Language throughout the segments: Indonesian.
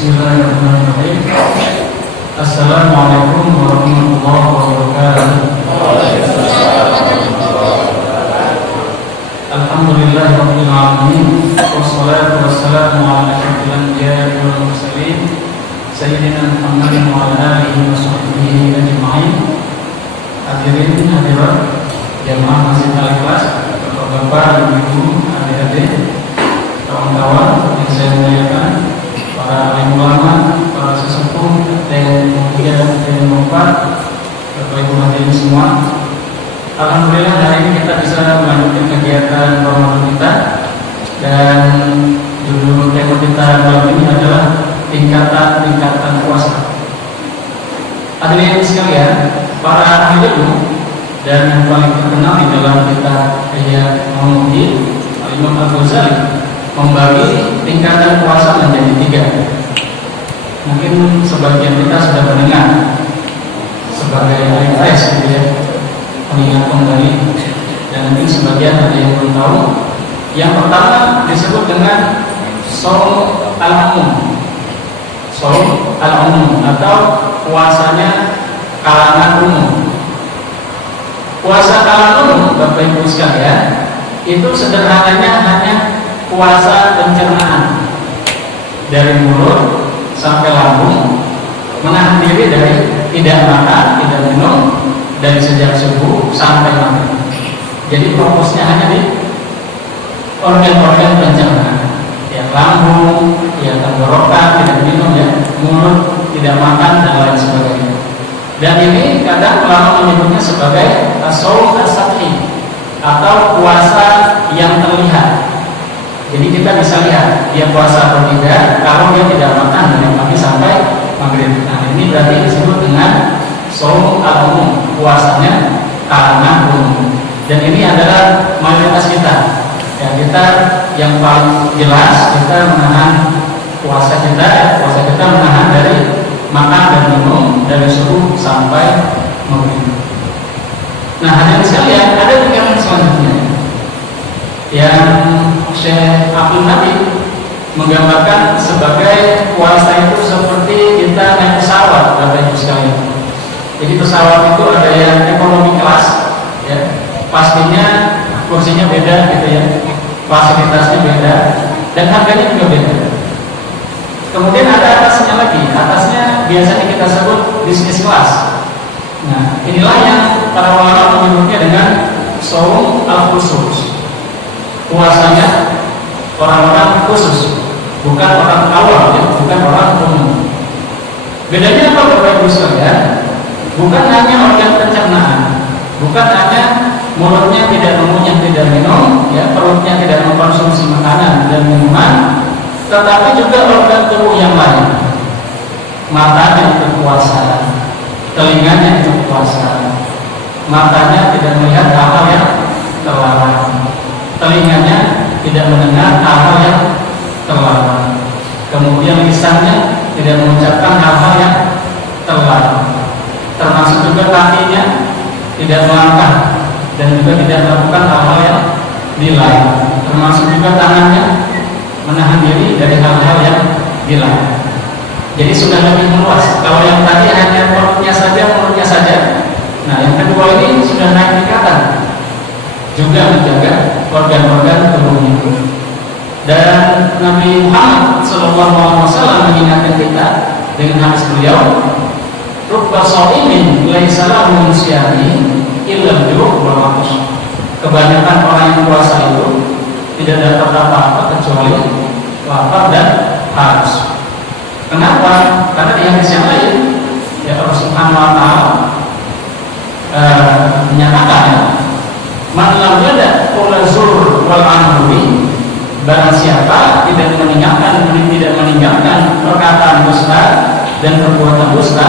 Bismillahirrahmanirrahim. Assalamualaikum warahmatullahi wabarakatuh. Alhamdulillahirabbil alamin. Wassalatu wassalamu ala asyrofil anbiya'i wal mursalin sayyidina Muhammadin wa ala alihi wa sahbihi ajma'in. Hadirin hadirat jamaah Masjid Al-Ikhlas, Bapak-bapak, Ibu, adik-adik, kawan-kawan yang saya muliakan, para alim ulama, para sesepuh, dan kemudian Bapak, Ibu hadirin semua. Alhamdulillah hari ini kita bisa melanjutkan kegiatan Ramadan kita, dan judul tema kita malam ini adalah tingkatan puasa. Hadirin sekalian, para ahli ilmu dan yang paling terkenal di dalam kitab Ihya Ulumuddin, Imam Al-Ghazali membagi tingkatan puasa menjadi 3. Mungkin sebagian kita sudah mendengar sebagai refresh gitu ya, pengingat kembali, dan mungkin sebagian ada yang belum tahu. Yang pertama disebut dengan shaum al-umum, shaum al-umum atau puasanya kalangan umum. Puasa kalangan umum, Bapak Ibu sekalian, itu sederhananya hanya puasa pencernaan dari mulut sampai lambung, menahan diri dari tidak makan, tidak minum dari sejak subuh sampai maghrib. Jadi fokusnya hanya di organ-organ pencernaan, ya lambung, ya tenggorokan, tidak minum, ya mulut, tidak makan, dan lain sebagainya. Dan ini kadang ulama menyebutnya sebagai shaum as-sathi atau puasa yang terlihat. Jadi kita bisa lihat dia puasa atau tidak kalau dia tidak makan dari pagi sampai maghrib. Nah, ini berarti disebut dengan shaum al-umum, puasanya kalangan umum. Dan ini adalah mayoritas kita. Ya, kita yang paling jelas kita menahan puasa kita menahan dari makan dan minum dari subuh sampai maghrib. Nah, hadirin sekalian, ada tingkatan selanjutnya yang Syekh Abdul Hadi menggambarkan sebagai puasa itu seperti kita naik pesawat, Bapak Ibu sekalian. Jadi pesawat itu ada yang ekonomi kelas, ya, pastinya kursinya beda gitu ya, fasilitasnya beda, dan harganya juga beda. Kemudian ada atasnya lagi, atasnya biasanya kita sebut bisnis kelas. Nah, inilah yang para ulama menyebutnya dengan shaum al-khusus, puasanya orang-orang khusus, bukan orang awam, ya, bukan orang umum. Bedanya apa, Bapak Ibu sekalian? Bukan hanya organ pencernaan, bukan hanya mulutnya tidak mengunyah, tidak minum, ya, perutnya tidak mengkonsumsi makanan dan minuman, tetapi juga organ tubuh yang lain. Matanya ikut puasa, telinganya ikut puasa. Matanya tidak melihat hal-hal yang terlarang, telinganya tidak mendengar hal-hal yang terlarang, kemudian lisannya tidak mengucapkan hal-hal yang terlarang, termasuk juga kakinya tidak melangkah dan juga tidak melakukan hal-hal yang dilarang, termasuk juga tangannya menahan diri dari hal-hal yang dilarang. Jadi sudah lebih meluas. Kalau yang tadi hanya mulutnya saja. Nah, yang kedua ini sudah naik tingkatan, juga menjaga organ-organ tubuhnya. Dan Nabi Muhammad SAW mengingatkan kita dengan hadis beliau, "Rubba shaimin laisa lahu min siyami illa al-ju' wal 'atash." Kebanyakan orang yang puasa itu tidak dapat apa-apa kecuali lapar dan haus. Kenapa? Karena di hadis yang lain, ya, Allah Subhanahu wa taala menyatakan, "Man lam yada' qawla zur wal 'amali," barang siapa tidak meninggalkan perkataan dusta dan perbuatan dusta,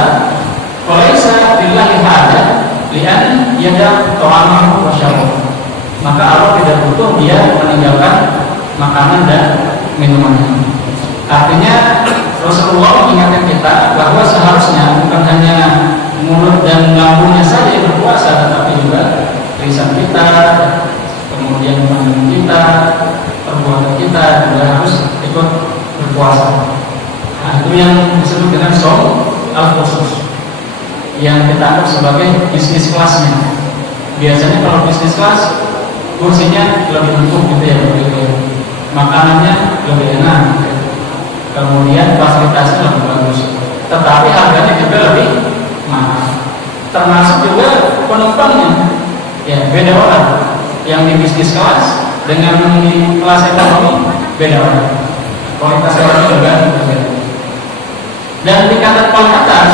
"Falaisa billahi hajat li'an yada' ta'amahu wa syarabahu," maka Allah tidak butuh dia meninggalkan makanan dan minumannya. Artinya Rasulullah mengingatkan kita bahwa seharusnya bukan hanya mulut dan lambungnya saja yang berpuasa, tetapi juga lisan kita, kemudian tangan kita, perbuatan kita juga harus ikut berpuasa. Nah, itu yang disebut dengan shaum al-khusus, yang kita anggap sebagai bisnis kelasnya. Biasanya kalau bisnis kelas kursinya lebih empuk gitu ya, makanannya lebih enak, kemudian fasilitasnya lebih bagus, tetapi harganya juga lebih mahal. Termasuk juga penumpangnya, ya beda orang. Yang di bisnis kelas dengan di kelas ekonomi beda orang. Kualitas orangnya juga berbeda. Dan tingkatan paling atas,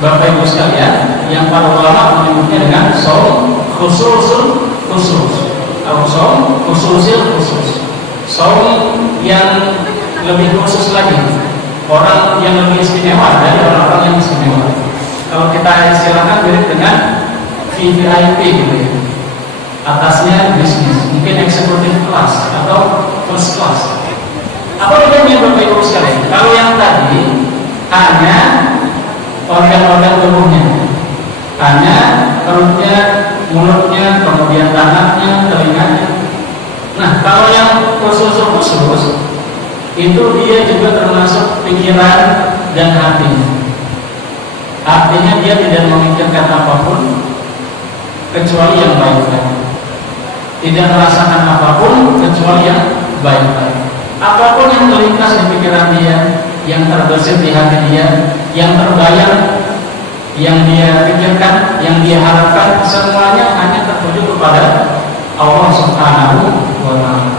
Bapak Ibu sekalian, yang para ulama menyebutnya dengan shaum khususul khusus atau shaum khususil khusus, shaum yang lebih khusus lagi, orang yang lebih istimewa dari orang-orang yang istimewa. Kalau kita istilahkan mirip dengan VVIP gitu ya, atasnya bisnis, mungkin eksekutif kelas atau first class. Apa bedanya Bapak Ibu sekalian? Kalau yang tadi hanya organ-organ tubuhnya, hanya perutnya, mulutnya, kemudian tangannya, telinganya. Nah, kalau yang khusus itu dia juga termasuk pikiran dan hatinya. Artinya dia tidak memikirkan apapun kecuali yang baik-baik, tidak merasakan apapun kecuali yang baik-baik. Apapun yang terlintas di pikiran dia, yang terbesit di hati dia, yang terbayang, yang dia pikirkan, yang dia harapkan, semuanya hanya tertuju kepada Allah Subhanahu wa Ta'ala.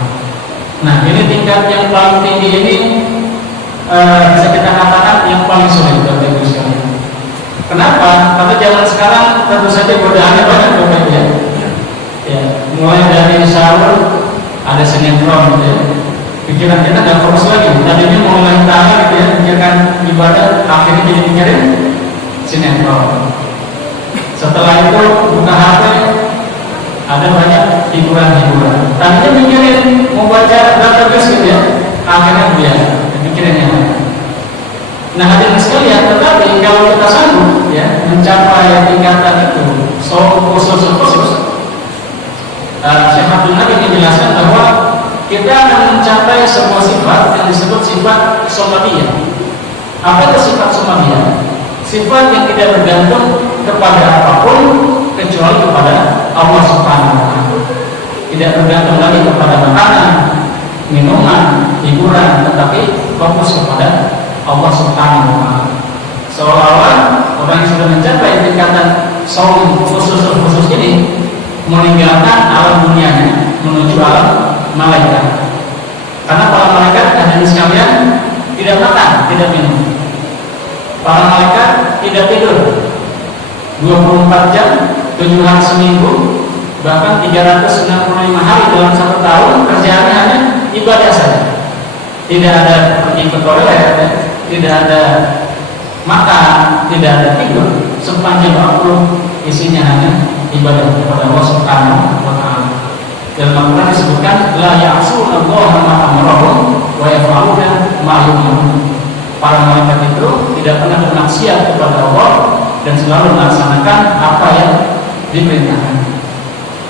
Nah, ini tingkat yang paling tinggi ini bisa kita katakan yang paling sulit Bapak Ibu sekalian. Kenapa? Karena zaman sekarang tentu saja godaannya banyak Bapak Ibu ya. Ya, mulai dari sahur ada sinetron gitu ya. Pikiran kita nggak fokus lagi. Tadinya mau main tangan gitu ya, pikirkan ibadah, akhirnya jadi mikirin sinetron. Setelah itu buka HP, ada banyak hiburan-hiburan. Tadinya mikirin mau baca database gitu ya, akhirnya dia mikirin yang lain. Nah, hadirin sekalian, tetapi kalau kita sanggup ya mencapai tingkatan itu, khusus, Syekh Abdul Nabi menjelaskan bahwa kita akan mencapai sebuah sifat yang disebut sifat somadiyah. Apa itu sifat somadiyah? Sifat yang tidak bergantung kepada apapun kecuali kepada Allah Subhanahu wa Ta'ala. Tidak bergantung lagi kepada makanan, minuman, hiburan, tetapi fokus kepada Allah Subhanahu wa Ta'ala. Seolah-olah orang yang sudah mencapai tingkatan shaum khusus ini meninggalkan alam dunianya menuju alam malaikat. Karena para malaikat hadirin sekalian tidak makan, tidak minum. Para malaikat tidak tidur 24 jam, 7 hari seminggu, bahkan 365 hari dalam 1 tahun, kerjaannya hanya ibadah saja. Tidak ada pergi ke toilet, tidak ada makan, tidak ada tidur. Sepanjang waktu isinya hanya ibadah kepada Allah Subhanahu wa Ta'ala. Dalam Al-Quran disebutkan la ya'suna Allaha ma amarahum wa yaf'aluna ma yu'marun. Para malaikat itu tidak pernah bermaksiat kepada Allah dan selalu melaksanakan apa yang diperintahkan.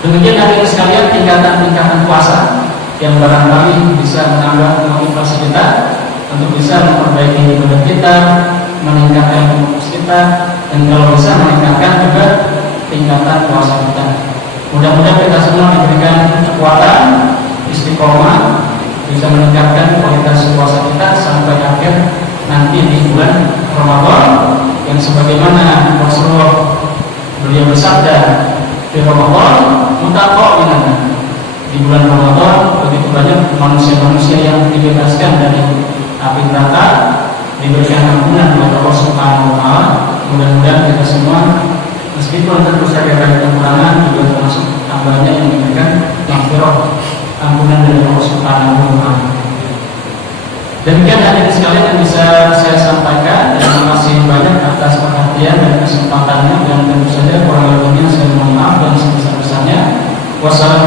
Demikian hadirin sekalian tingkatan-tingkatan puasa yang barangkali bisa menambah motivasi kita untuk bisa memperbaiki ibadah kita, meningkatkan fokus kita, dan kalau bisa meningkatkan juga tingkatan puasa kita. Mudah-mudahan kita semua diberikan kekuatan, istiqomah, bisa meningkatkan kualitas puasa kita sampai akhir nanti di bulan Ramadan, yang sebagaimana Rasulullah beliau bersabda di Ramadan mutaqabbilan. Di bulan Ramadan begitu banyak manusia-manusia yang dibebaskan dari api neraka, diberikan ampunan oleh Allah Subhanahu wa Ta'ala. Mudah-mudahan kita semua meskipun tentu saja ada kekurangan juga termasuk hambanya yang diberikan maghfirah, ampunan dari Allah Subhanahu wa Ta'ala. Demikian hadirin sekalian yang bisa saya sampaikan. Terima kasih banyak atas perhatian dan kesempatannya, dan tentu saja kurang lebihnya saya mohon maaf dan sebesar-besarnya. Wassalamualaikum